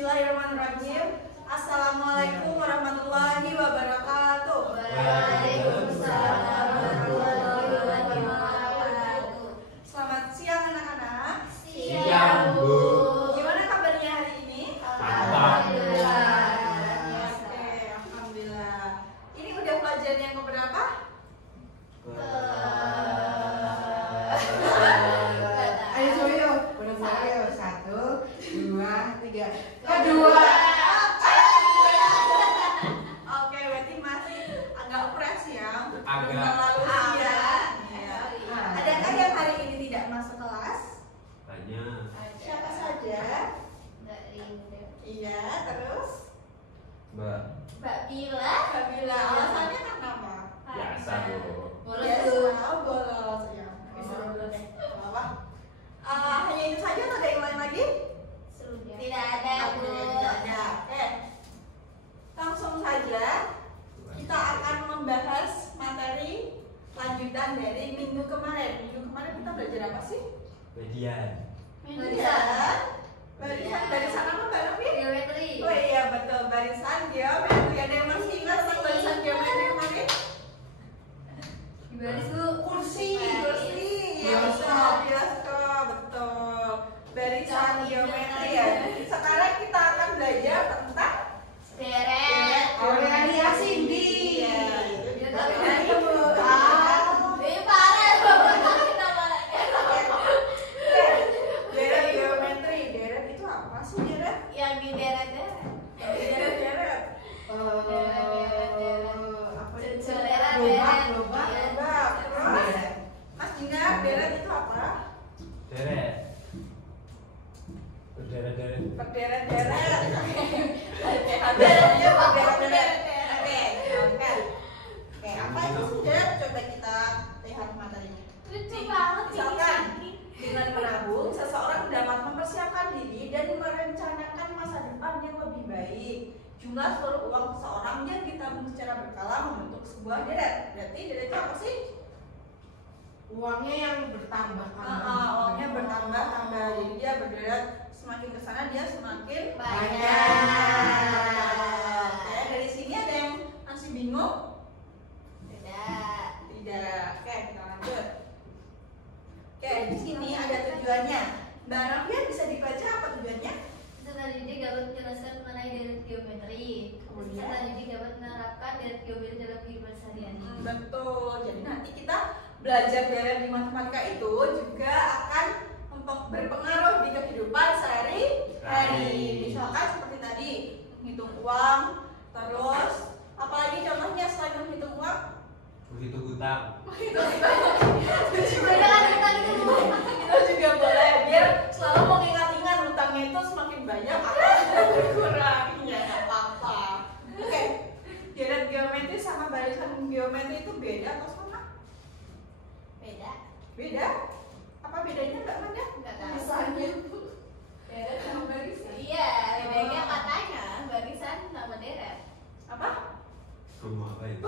Bismillahirrahmanirrahim. Assalamualaikum warahmatullahi wabarakatuh. Waalaikumsalam warahmatullahi wabarakatuh. Selamat siang anak-anak. Siang, Bu. Gimana kabarnya hari ini? Alhamdulillah. Oke, alhamdulillah. Ini udah pelajaran yang keberapa? Ayo Soyo, udah mulai yuk. 1, 2, 3. Kedua. Oke, berarti masih agak fresh ya. Agak. Belum terlalu siang. Iya. Ah. Adakah yang hari ini tidak masuk kelas? Banyak. Siapa saja? Iya, terus? Mbak. Mbak Bila, alasannya kenapa? Biasa, Bu. Biasa, bolos ya. Disuruh dulu deh. Apa? Hanya itu saja atau ada yang lain lagi? Tidak ada, Bu. Tidak ada. Oke. Langsung saja kita akan membahas materi lanjutan dari minggu kemarin. Minggu kemarin kita belajar apa sih? Median. Barisan apa Mbak Novi? Geometri. Oh iya betul, barisan geometri. Ada yang masih ingat tentang barisan geometri kemarin? Kursi. Ya betul, betul. Barisan geometri ya. Sekarang kita akan belajar tentang Deret. Organisasi di. Iya, itu Dia kita tak belajar. Ini parah. Kita parah. Deret geometri. Deret itu apa sih deret? Yang di deret-deret. Deret. Apa itu? Celera, Lobak, deret. lobak. Coba. Terus, Mas Dinar, deret itu apa? Deret. Berderet-deret. Berderet-deret. Deretnya berderet-deret. Oke. Oke, apa itu sih deret? Coba kita lihat materinya. Lucu banget ini. Misalkan dengan menabung, seseorang dapat mempersiapkan diri dan merencanakan masa depan yang lebih baik. Jumlah seluruh uang seseorang yang ditabung secara berkala membentuk sebuah deret. Berarti deret itu apa sih? Uangnya yang bertambah kan? Uangnya bertambah-tambah. Jadi dia berderet, semakin ke sana dia semakin Banyak. Oke, dari sini ada yang masih bingung? Tidak. Tidak. Oke, kita lanjut. Oke, di sini ada tujuannya. Mbak Novia bisa dibaca apa tujuannya? Peserta didik dapat menjelaskan mengenai deret geometri. Kemudian? Peserta didik dapat menerapkan deret geometri dalam kehidupan sehari-hari. Betul. Jadi nanti kita belajar deret di matematika itu juga akan berpengaruh di kehidupan sehari-hari. Misalkan seperti tadi, menghitung uang, terus apalagi contohnya selain menghitung uang? Begitu hutang. Menghitung utang. Beneran kita itu. Itu juga boleh biar selalu mengingat-ingat utangnya itu semakin banyak atau berkurang. Ya nggak apa-apa. Oke, deret geometri sama barisan geometri itu beda atau sama? Beda. Beda? Apa bedanya Mbak Manda? Nggak tahu. Misalnya deret sama barisan. Iya, bedanya katanya barisan sama deret. Apa? Rumah apa itu?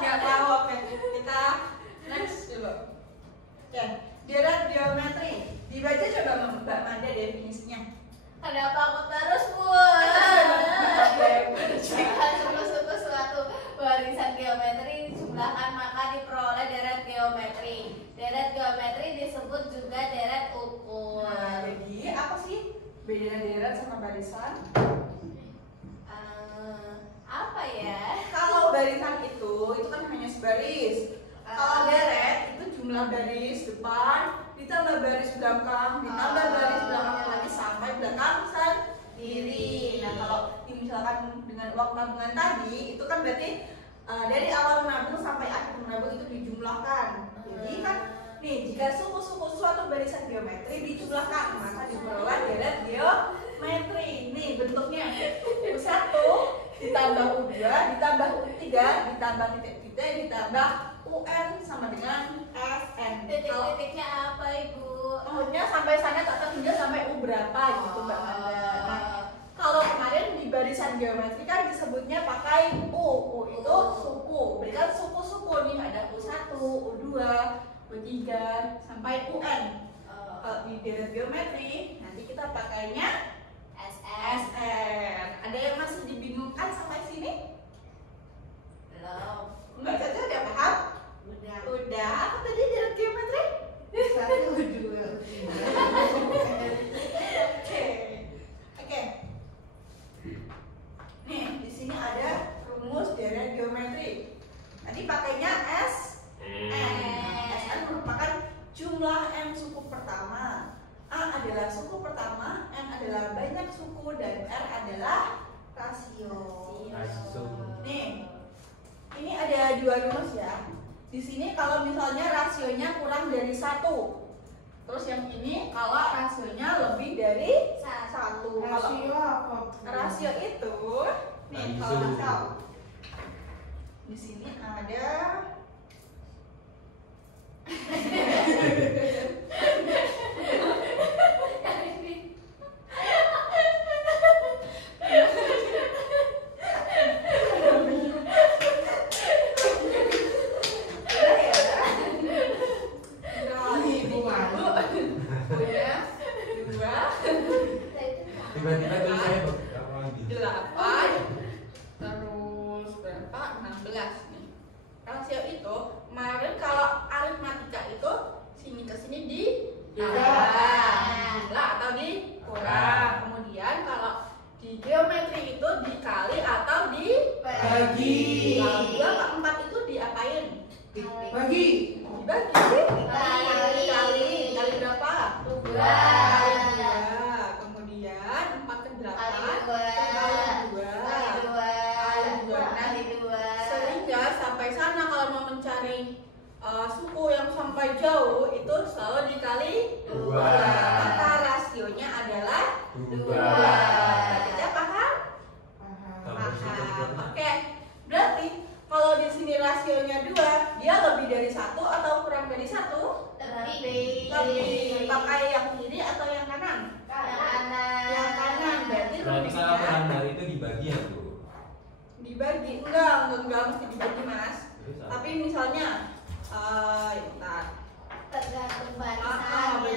Nggak tahu. Oke, kita next dulu. Oke, deret geometri. Dibaca coba Mbak Manda definisinya. Kenapa aku terus, Bu? Jika suatu barisan geometri dijumlahkan maka diperoleh deret geometri. Deret geometri disebut juga deret ukur. Nah, jadi apa sih bedanya deret sama barisan? Apa ya? Kalau barisan itu kan hanya sebaris. Kalau deret itu jumlah baris depan ditambah baris belakang ditambah baris belakangnya lagi sampai belakang sendiri. Nah kalau misalkan dengan uang tabungan tadi itu kan berarti dari awal menabung sampai akhir menabung itu dijumlahkan. Jadi kan nih jika suku-suku suatu barisan geometri dijumlahkan maka diperoleh deret geometri. Nih bentuknya U1 ditambah U2 ditambah U3 ditambah titik-titik ditambah UN sama dengan FN. Titik-titiknya apa, Ibu? Maksudnya sampai sana tak terhingga sampai U berapa gitu Mbak Manda. Nah, kalau kemarin di barisan geometri kan disebutnya pakai U. U itu suku. Berikan suku-suku nih ada U1, U2, U3 sampai UN. Kalau di deret geometri, nanti kita pakainya SR. SR. Ada yang masih dibingungkan sampai sini? Belum. Enggak, Caca udah paham? Udah. Udah. Apa tadi deret geometri? 1, 2, 3. Oke. Nih, di sini ada rumus deret geometri. Tadi pakainya S. SN merupakan jumlah M suku pertama. A adalah suku pertama, N adalah banyak suku, dan R adalah rasio. Rasio. Nih, ini ada dua rumus ya. Di sini kalau misalnya rasionya kurang dari 1. Terus yang ini kalau rasionya lebih dari 1. Rasio apa? Rasio itu nih kalau Rasio. misal di sini ada Tiba-tiba tuh saya lagi. 8 terus berapa 16 nih. Rasio itu kemarin kalau aritmatika itu sini ke sini di jumlah atau dikurang. Kemudian kalau di geometri itu dikali atau Bagi. Kalau 2 ke 4 itu diapain? Bagi. Dibagi. Dikali. Kali berapa? 2. Kali 2. Kemudian 4 ke 8 Kali 2. Kali 2. Kali 2. Sehingga sampai sana kalau mau mencari suku yang sampai jauh itu selalu dikali 2. 2. Maka rasionya adalah 2. 2. Kita paham? Paham. Oke. Berarti kalau di sini rasionya 2, dia lebih dari 1 atau kurang dari 1? Lebih. Lebih. Pakai yang kiri atau yang kanan? Yang kanan. Yang kanan. Berarti Berarti kalau rumusnya kurang dari itu dibagi ya tuh. dibagi. Enggak mesti dibagi, Mas. Terus apa? Tapi misalnya bentar. Tergantung Betul. barisannya.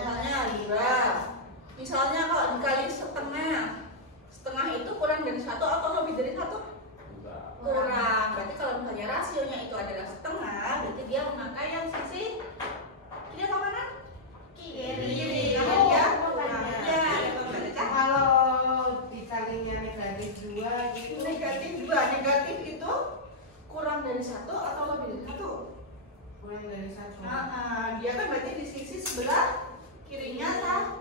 Misalnya 2. Misalnya kalau dikali setengah itu kurang dari 1 atau lebih dari 1? Kurang. Berarti kalau misalnya rasionya itu adalah setengah, berarti dia memakai yang sisi kiri atau kanan? Kiri. Kanan ya? Kanan. Ya, coba baca. Kalau dikalinya negatif 2 gitu. Negatif 2. Negatif itu kurang dari 1 atau lebih dari 1? Kurang dari 1. Dia kan berarti di sisi sebelah kirinya 1.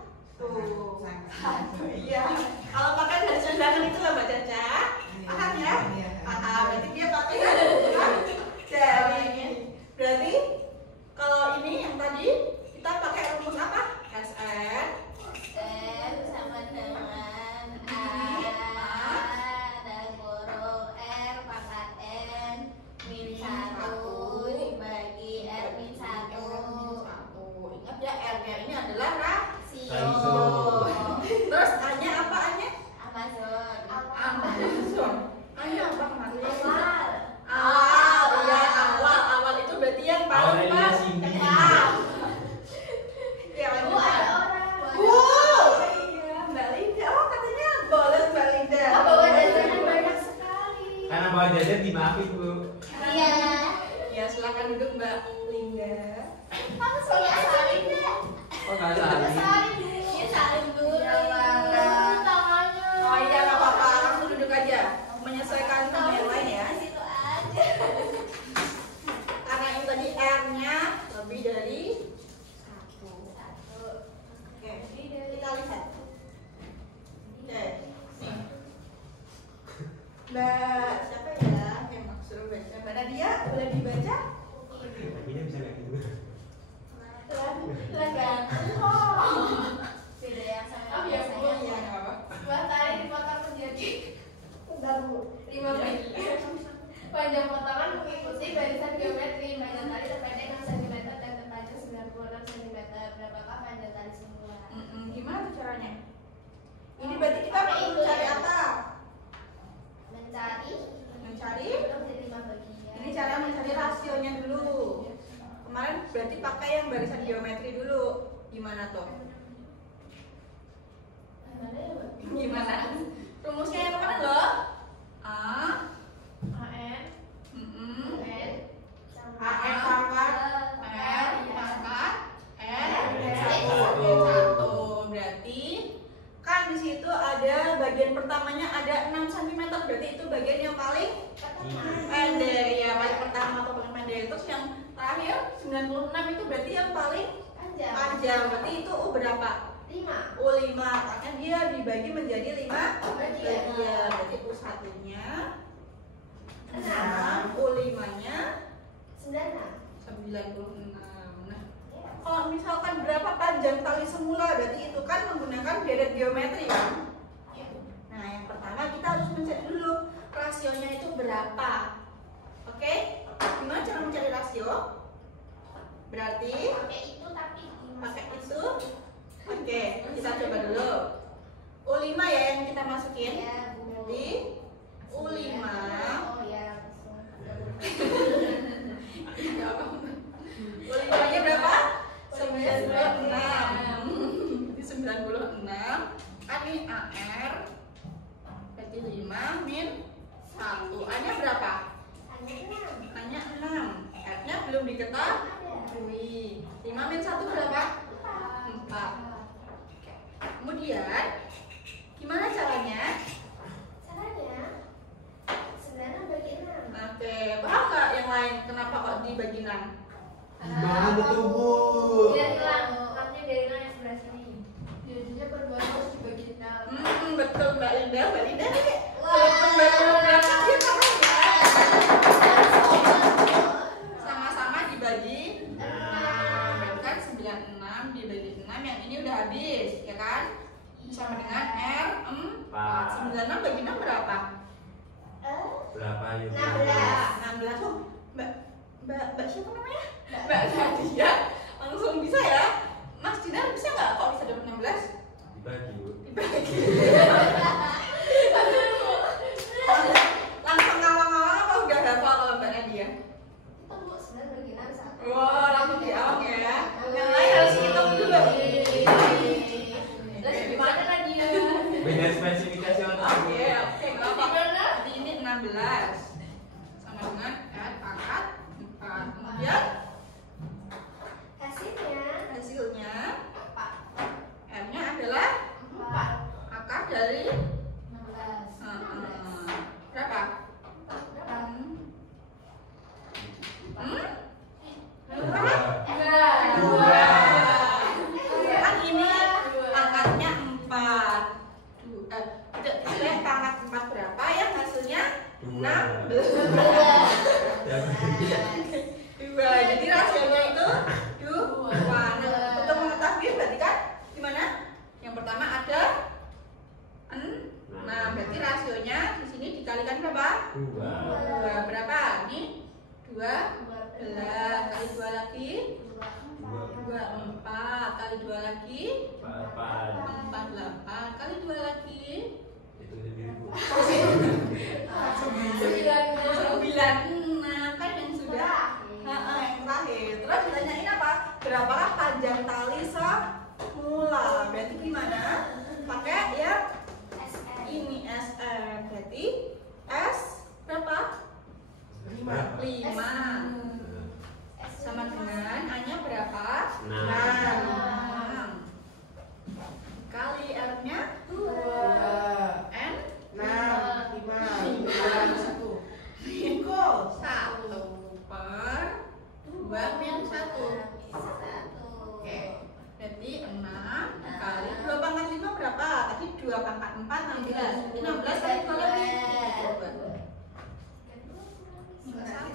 Iya. Kalau pakai garis undangan itu lah Mbak Caca. Paham ya? Iya. Berarti dia pakai dari ini. Berarti kalau ini yang tadi kita pakai rumus apa? SN. N sama dengan A dan kurung R pangkat N min 1 dibagi R min 1. Ingat ya, R-nya ini adalah Rasio. Rasio. Terus A-nya apa A-nya? Amazon. Amazon. A-nya apa kemarin? Awal. Awal, iya awal itu berarti yang paling Aurelia Cindy. depan. Ya, Bu, lanjut. ada orang. Iya, Mbak Linda. Oh, katanya bolos Mbak Linda. Oh, bawa jajanan banyak sekali. Karena bawa jajan dimaafin Bu. Iya. Ya, silakan duduk Mbak Linda. Kamu sudah saling deh. Oh nggak saling. Saling dulu. Iya, saling dulu. Tangannya. Oh iya, nggak apa-apa. Langsung duduk aja. Menyesuaikan sama yang lain ya. Situ aja. Karena yang tadi R-nya lebih dari 1. Oke, kita lihat. Oke, nih. Mbak siapa ya yang suruh baca? Mbak Nadia, boleh dibaca? Kakinya bisa nggak gitu? Tergantung kok. Beda yang sama Oh iya, Bu. biasanya. Iya, nggak apa-apa. Dua kali dipotong menjadi baru 5 meter. Iya. Panjang potongan mengikuti barisan geometri. Panjang tali terpendek 6 cm dan terpanjang 96 cm. Berapakah panjang tali semua? Gimana tuh caranya? Ini berarti kita perlu cari apa? Mencari Gimana tuh? Gimana ya, Mbak? Gimana? Rumusnya yang mana loh? A AN N sama AN pangkat R pangkat N satu. satu. Berarti kan di situ ada bagian pertamanya ada 6 cm, berarti itu bagian yang paling pendek ya, paling pertama atau paling pendek. Terus yang terakhir 96 itu berarti yang paling panjang. panjang. Berarti itu U berapa? 5 U5. Makanya dia dibagi menjadi 5 bagian. bagian. Berarti U1-nya 6 U5-nya 96. 96. Nah, kalau misalkan berapa panjang tali semula, berarti itu kan menggunakan deret geometri kan? Nah, yang pertama kita harus mencari dulu rasionya itu berapa. Oke? Gimana cara mencari rasio? Berarti Pakai itu tapi pakai itu. Oke, kita coba dulu. U5 ya yang kita masukin. ya, Bu. Berarti U5 Oh ya, U5-nya berapa? 96. 96. Kan ini AR berarti 5 min 1. A-nya berapa? A-nya 6. R-nya belum diketahui. 5 min 1 berapa? 4. Kemudian gimana caranya? Caranya 96 bagi 6. Oke, paham nggak yang lain kenapa kok dibagi 6? Gimana tuh, Bu? Biar hilang, 6-nya biar hilang yang sebelah sini. Jadinya berdua harus dibagi 6. Betul Mbak Linda. Mbak Linda nih Wah. walaupun baru berapa dia paham ya? Sama-sama dibagi 6. Berarti kan 96 dibagi 6 yang ini udah habis, ya kan? Sama dengan R4. 96 bagi 6 berapa? Berapa yuk? 16. Oh, Mbak siapa namanya? Mbak Nadia. Langsung bisa ya? Mas Dinar bisa nggak kok bisa dapat 16? Dibagi, Bu. Dibagi. Langsung ngawang-ngawang apa udah hafal kalau Mbak Nadia? Kita Bu 9 bagi 6 1. Wah, langsung diawang ya. Yang lain harus hitung dulu. Terus gimana Nadia? Beda spesifikasi otak. Oke, nggak apa-apa. Berarti ini 16 sama dengan R pangkat 4. Kemudian hasilnya R-nya adalah 4 akar dari 16. berapa? Dua. Kan ini pangkatnya 4. Pangkat 4 berapa yang hasilnya? 16. Dua. Jadi rasionya itu 2. Nah, untuk mengetahui berarti kan gimana? Yang pertama ada Nah, berarti rasionya di sini dikalikan berapa? 2. Berapa? Ini 12 kali 2 lagi 24 kali 2 lagi 48 kali 2 lagi Itu sendiri, Bu. 9. Nah, kan yang sudah yang terakhir. Terus ditanyain apa? Berapakah panjang tali semula? Berarti gimana? Pakai ya ini SM. Berarti S berapa? 5 sama dengan A-nya berapa? 6 kali R-nya 2 N 6 5 1 equal 1 per 2 min 1. Oke, berarti 6 kali 2 pangkat 5 berapa? Tadi 2 pangkat 4 16. Jadi 16 kali 2 lagi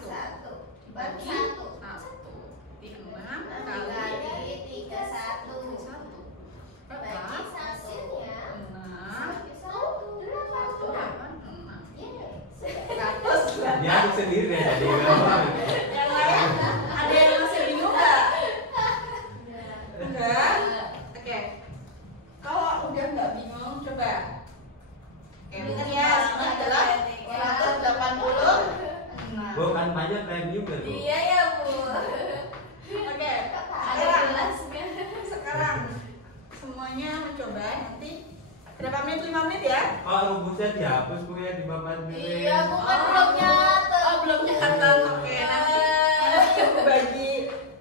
1 bagi 1. Jadi 6 kali 1 berapa? 6 Dia aku sendiri ya tadi. Yang lain ada yang masih bingung nggak? Enggak? Oke. Kalau udah nggak bingung, coba. Oke, ingat ya, ini adalah 180. Bu, kan banyak premium kan, Bu? Iya ya Bu. Oke. Ada Sekarang, gelasnya. sekarang semuanya mencoba nanti berapa menit? 5 menit ya? Oh, rumusnya dihapus Bu ya di papan ini. Iya, bukan belum nyata. Oh, belum nyatet. Oke, nanti aku bagi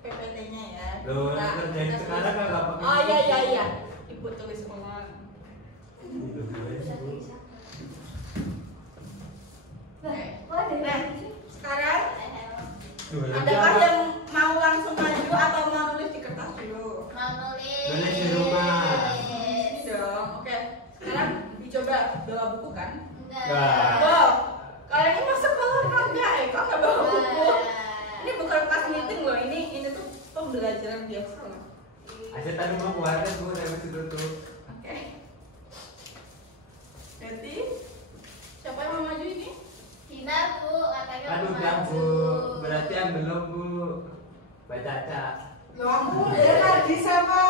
PPT-nya ya. Loh, Nah, kerjain kita sekarang tulis. nggak pakai Oh iya buku. iya iya. Ibu tulis ulang. Nah, sekarang adakah yang mau langsung maju atau mau nulis di kertas dulu? Mau nulis. Nulis di rumah. Ini dong. Oke. Sekarang dicoba bawa buku kan? Enggak. Wow. Kalian ini masuk ke olahraga ya? Kok nggak bawa buku? Ini bukan pas meeting loh. Ini tuh pembelajaran biasa loh. Asyik tadi mau keluarkan Bu dari situ tuh. Oke. Berarti siapa yang mau maju ini? Dinar Bu, katanya Aduh, mau enggak maju. Bu. Berarti yang belum Bu. Mbak Caca. Loh, aku udah lagi sama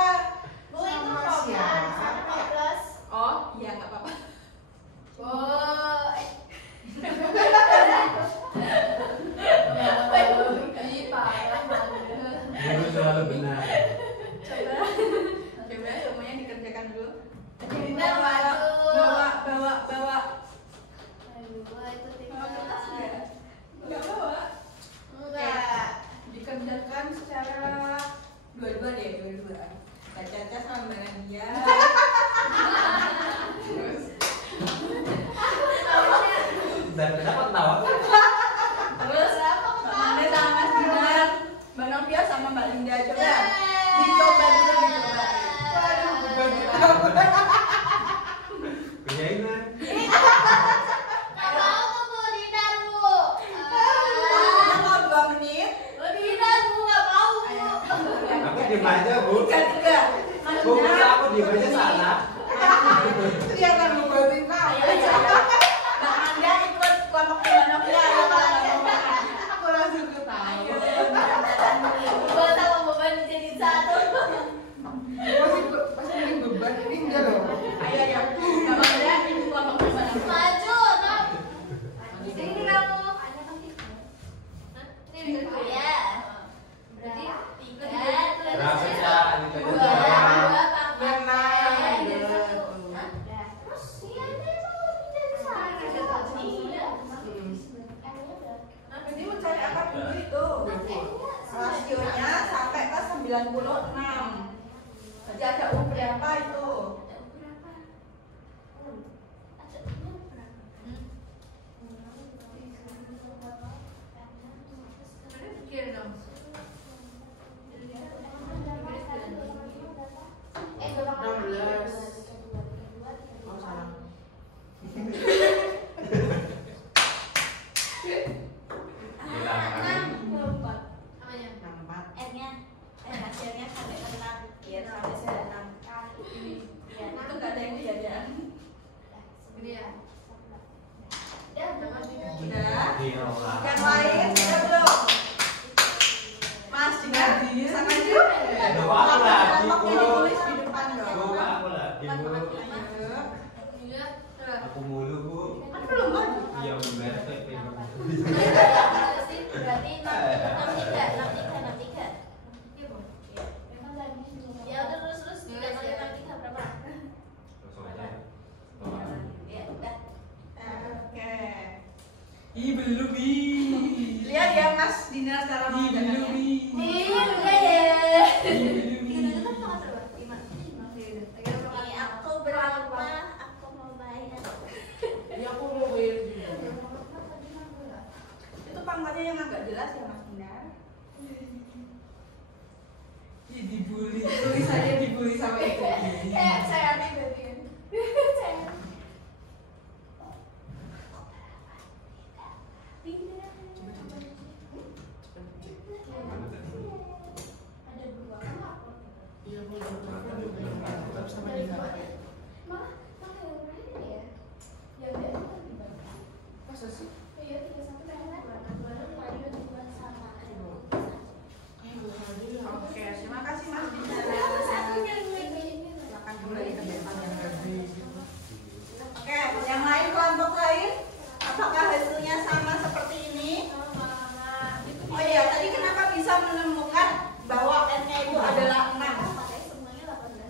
Bu itu sama kok siapa? sama Koplos. Oh, iya nggak apa-apa. Bu. Ih, parah banget. Guru selalu benar. Coba semuanya dikerjakan dulu. Dinar maju. Bawa. Aduh, itu Bawa kertas tinggal. nggak? Nggak bawa. Enggak. Dikerjakan secara dua-dua deh, dua-dua. Mbak Caca sama Mbak Nadia. Terus Dan kenapa ketawa? terus Amanda sama Mas Dinar, Mbak Novia sama Mbak Linda. Coba dicoba dulu, dicoba. Waduh, beban Punya ini. Nggak mau tuh Bu, Dinar Bu. Waktunya mau 2 menit. Dinar Bu, nggak mau Bu. Aku diem aja Bu. Tiga. Mas Bu, masa Dinar. aku diem aja salah. kelihatan ngebantuin kamu. Ayo. Mbak Amanda ikut kelompok Mbak Novia. Ayo, ngomong. Aku langsung ketawa. Ayo. Beban sama beban jadi satu. Masih mending beban ini enggak loh. Ayo. Mbak Amanda ikut kelompok Mbak Novia. Maju, Nom. Sini kamu. Ini dulu ya. Berarti 3, Berapa ya? Ini tadi dua, berapa? Benar. Terus iya deh mau jadi satu. Iya. Jadi mencari akar dulu itu. Rasionya sampai ke 96. Jadi ada U berapa itu? Oh, salah. Nampak. Hasilnya sampai ke 6. Iya, sampai 96. Itu nggak ada yang kejadian. Udah. Diolah. Yang lain sudah belum? Mas Dinar bisa maju? Loh, aku lagi, Kelompoknya Bu. ditulis di depan Bu, dong. aku lagi Bu. Ayo. Aku mulu Bu. Kan belum maju. Iya, udah beres PP. Berarti 63. Ya udah terus 3 kali 63 berapa? Langsung aja. Ya udah. Oke. Ih, belum ih. Lihat ya Mas Dinar cara Ih, belum mengerjakannya. ih. Iya udah ya. Ih, belum ih. Nih, aku berapa? Aku mau bayar. Ya aku mau bayar juga. Itu pangkatnya yang agak jelas ya Mas Dinar. Ih, dibully. Tulisannya dibully sama itu. Saya nih berarti. Saya. Ada 2 kan? Iya, aku tetap sama dia. Malah pakai yang lain ya. Ya udah itu kan dibagi. Masa sih? Iya 31 kan bulan sama. Oke, terima kasih Mas Dinar. Berapa satunya gue? Silakan kembali ke depan yang lebih. Oke, yang lain kelompok lain, apakah hasilnya sama seperti ini? Oh iya, tadi kenapa bisa menemukan bahwa n-nya itu adalah 6? Pakai semuanya 18.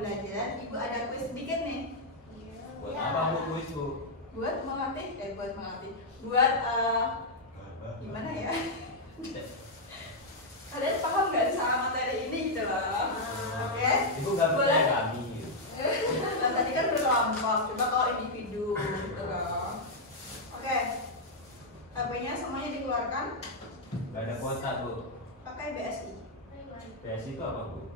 pembelajaran, Ibu ada kuis sedikit nih. Buat apa bu kuis bu? Buat melatih, buat gimana ya? Kalian paham nggak sama materi ini gitu loh? Oke? Ibu nggak percaya kami. Nah, tadi kan berkelompok, coba kalau individu gitu loh. Oke, HP-nya semuanya dikeluarkan. Nggak ada kuota bu. Pakai BSI. BSI itu apa bu?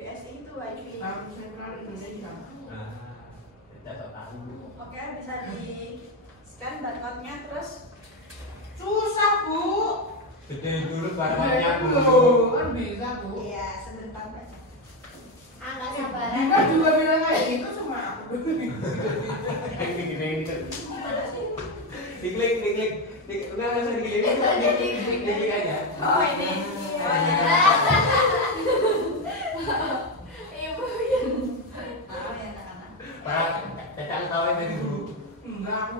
BSI itu WiFi. Bank Sentral Indonesia. Nah, kita tak tahu bu. Oke, bisa di scan barcode-nya terus. Susah bu. Gede dulu barangnya bu. Kan bisa bu. Iya, sebentar Mbak. Nggak sabaran. Kita juga bilang kayak gitu sama aku. Diklik. Enggak usah diklik aja. Oh ini. Oh, ya. Ibu ya. Oh, ya, anak-anak. Para Caca ketawain dari dulu. Enggak aku.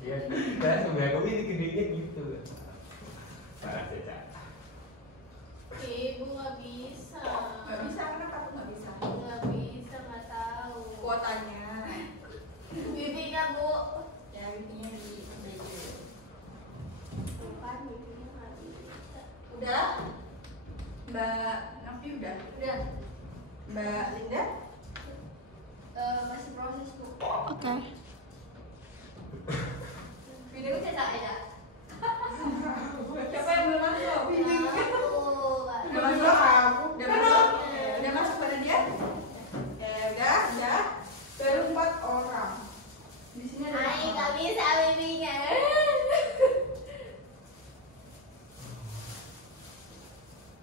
Iya, saya sebenarnya kami digede gitu. Para Caca. Ibu nggak bisa. Nggak bisa, kenapa aku nggak bisa? Nggak bisa, nggak tahu. Kuotanya. Bibinya bu. Ya, wifi-nya di BJ. Bukan bibinya nggak bisa. Udah? Mbak Nafi udah? Udah. Mbak Linda? Masih proses bu. Oke. Video cetak aja. Siapa yang belum masuk? Udah masuk? Aku. Udah masuk? Udah masuk pada dia? Ya udah. Baru 4 orang. Di sini ada Ay, berapa? nggak bisa bibinya.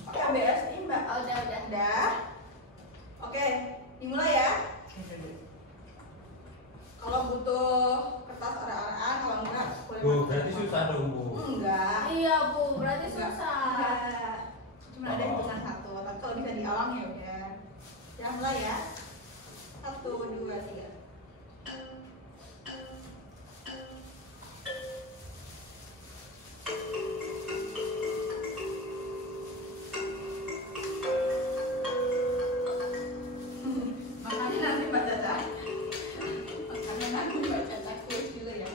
Oke, BSI Mbak. Oh, udah. Udah. Oke, dimulai ya. Kalau butuh kertas arah-arahan, kalau enggak boleh Bu, pakai berarti telepon. susah dong bu. Enggak. Iya bu, berarti Enggak. susah. Enggak. Cuma ada hitungan 1, tapi kalau bisa diulang ya udah. Ya mulai ya. 1, 2, 3. Makanya nanti Mbak Caca. Makanya nanti Mbak Caca kuis dulu ya.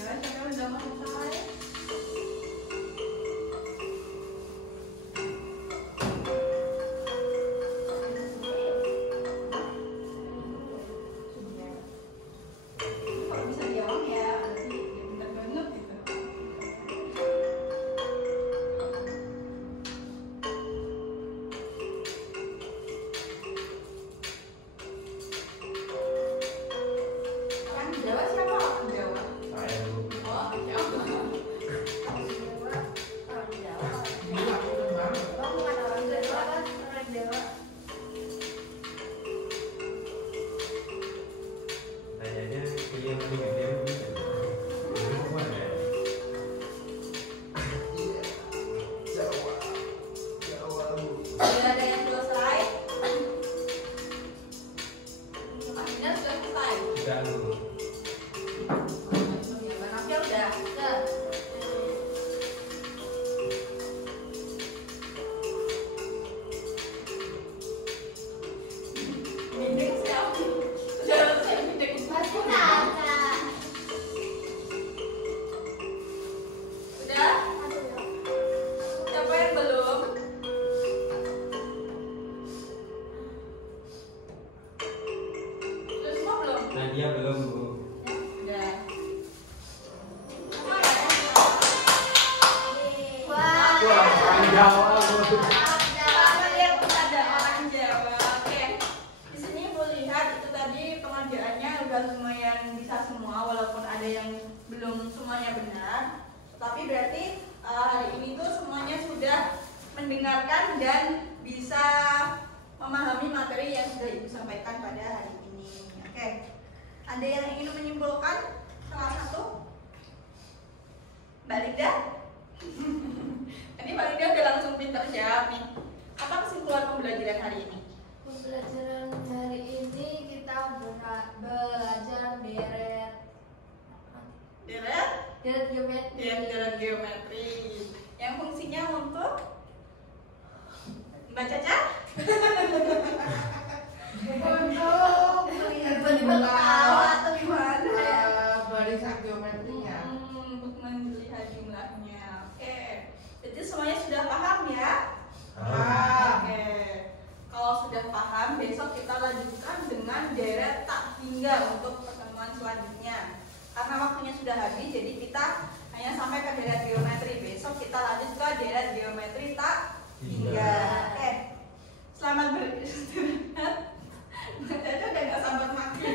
Ya, siapa udah mau selesai? Kalau bisa diulang ya, berarti dia pintar banget gitu. Yang Jawa siapa orang Jawa? Saya bu. Oh, Jawa. Iya aku terbang. Tanyanya pilih yang paling gede bu. Semua ya. Jawa bu. Sudah ada yang selesai? Aminah sudah selesai. Sudah bu. Mbak Nafia udah. Bindeng siapa? Jangan saya bindeng. Masih kakak. Udah? Siapa yang belum? Sudah semua belum? Nadia belum bu. Udah. Wah. Wah, Jawa. Selamat ya kepada orang Jawa. Oke. Di sini Ibu lihat itu tadi pengerjaannya udah lumayan bisa semua walaupun ada yang belum semuanya benar. Tapi berarti hari ini tuh semuanya sudah mendengarkan dan bisa memahami materi yang sudah Ibu sampaikan pada hari ini. Oke. Ada yang ingin menyimpulkan salah satu? Mbak Linda? Ini Mbak Linda udah langsung pinter jawab nih. Apa kesimpulan pembelajaran hari ini? Pembelajaran hari ini kita belajar deret geometri. Deret geometri yang fungsinya untuk Mbak Caca? Untuk melihat Tiba-tiba ketawa atau gimana ya? barisan geometrinya. Untuk melihat jumlahnya. Oke. Jadi semuanya sudah paham ya? Oke. Kalau sudah paham, besok kita lanjutkan dengan deret tak hingga untuk pertemuan selanjutnya. Karena waktunya sudah habis, jadi kita hanya sampai ke deret geometri. Besok kita lanjut ke deret geometri tak hingga. Oke. Selamat beristirahat. Caca udah nggak sabar makan.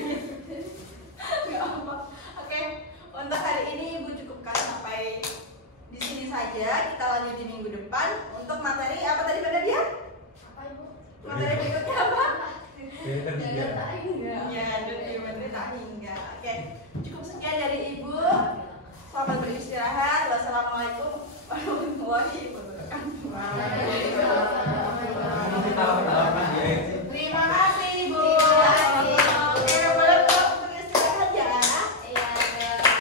Nggak apa. Oke. Untuk hari ini Ibu cukupkan sampai di sini saja. Kita lanjut di minggu depan untuk materi apa tadi pada dia? Apa Ibu? Materi berikutnya apa? Deret tak hingga. Ya, dan geometri tak hingga. Oke, cukup sekian dari Ibu. Selamat beristirahat.